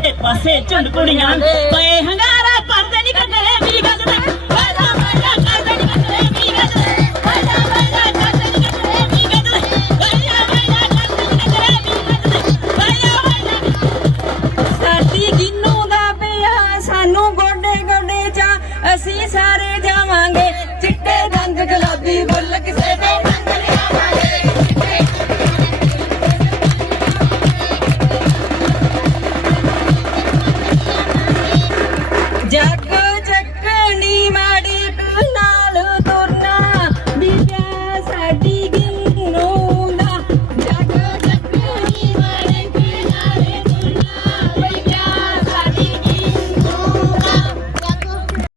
ਝੁੰਡ ਕੁੜੀਆਂ ਦੇ ਹੰਗਾਰਾ ਪਰਦੇ ਨਹੀਂ ਕੱਢੇ ਮੇਰੀ ਗੱਲ ਤੇ। ਵਾਜਾ ਕਰਦੇ ਨਹੀਂ ਕੱਢੇ ਮੇਰੀ ਗੱਲ ਤੇ। ਵਾਜਾ ਕਰਦੇ ਨਹੀਂ ਕੱਢੇ ਮੇਰੀ ਗੱਲ ਤੇ। ਵਾਜਾ ਕਰਦੇ ਨਹੀਂ ਕੱਢੇ ਮੇਰੀ ਗੱਲ ਤੇ। ਵਾਜਾ ਸਾਡੀ ਗਿੰਨੂ ਦਾ ਪਿਆ ਸਾਨੂੰ ਗੋਡੇ ਗੋਡੇ ਚਾ ਅਸੀਂ ਸਾਰੇ ਜਾਵਾਂਗੇ। ਚਿੱਟੇ ਜੱਗ ਜੱਕਣੀ ਮਾੜੀ ਨਾਲ ਤੁਰਨਾ ਵੀ ਸਾਡੀ